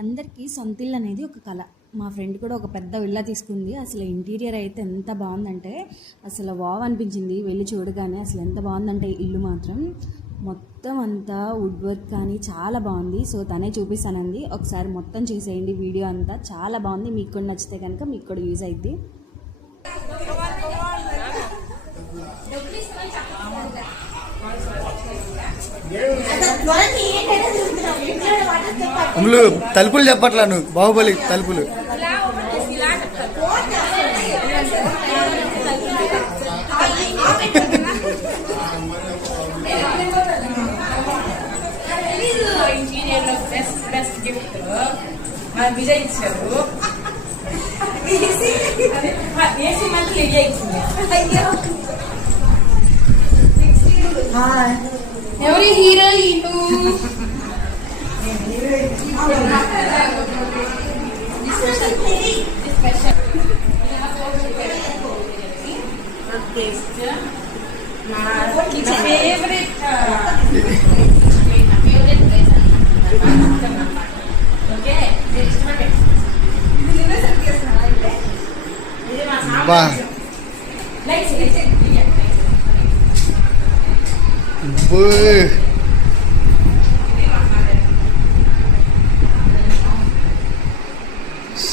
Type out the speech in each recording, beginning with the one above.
అందరికీ సొంత ఇల్లు అనేది ఒక కళ. మా ఫ్రెండ్ కూడా ఒక పెద్ద విల్లా తీసుకుంది. అసలు ఇంటీరియర్ అయితే ఎంత బాగుందంటే అసలు వావ్ అనిపించింది వెళ్ళి చూడగానే. అసలు ఎంత బాగుందంటే ఇల్లు మాత్రం మొత్తం అంతా వుడ్ వర్క్ కానీ చాలా బాగుంది. సో తనే చూపిస్తానంది, ఒకసారి మొత్తం చూసేయండి వీడియో అంతా. చాలా బాగుంది, మీకు కూడా నచ్చితే కనుక మీకు కూడా యూజ్ అయింది. తలుపులు చెప్పట్లా నువ్వు, బాహుబలి తలుపులు. విజయ్ ఇచ్చారు. ఎవరి హీరోయిన్ బా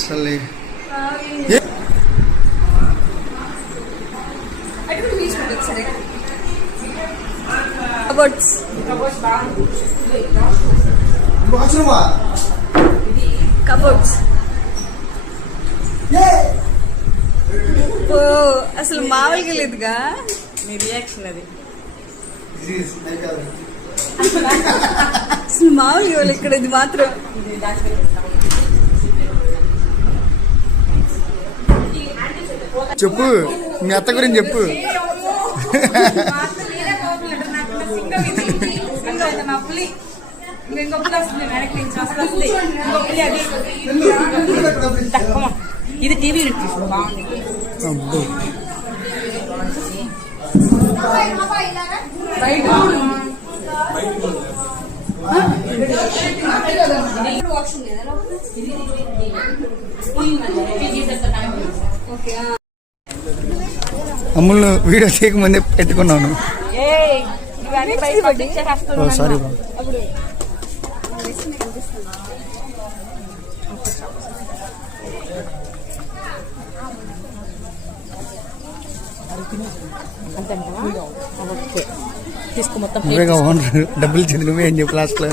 సలే కబోర్డ్స్ కబోర్డ్స్ అసలు మామూలుగా లేదుగా. మీ రియాక్షన్ అది అసలు మామూలుగా వాళ్ళు ఇక్కడ ఇది మాత్రం. చెప్పు, మీ అత్త గురించి చెప్పు. ఇది టీవీ బాగుంది. అమ్ముల్ని వీడియో చేయకముందే పెట్టుకున్నాను. సారీ బా. తీసుకో మొత్తం నువ్వే డబ్బులు ఇచ్చింది నువ్వే అని చెప్పి లాస్ట్ లో.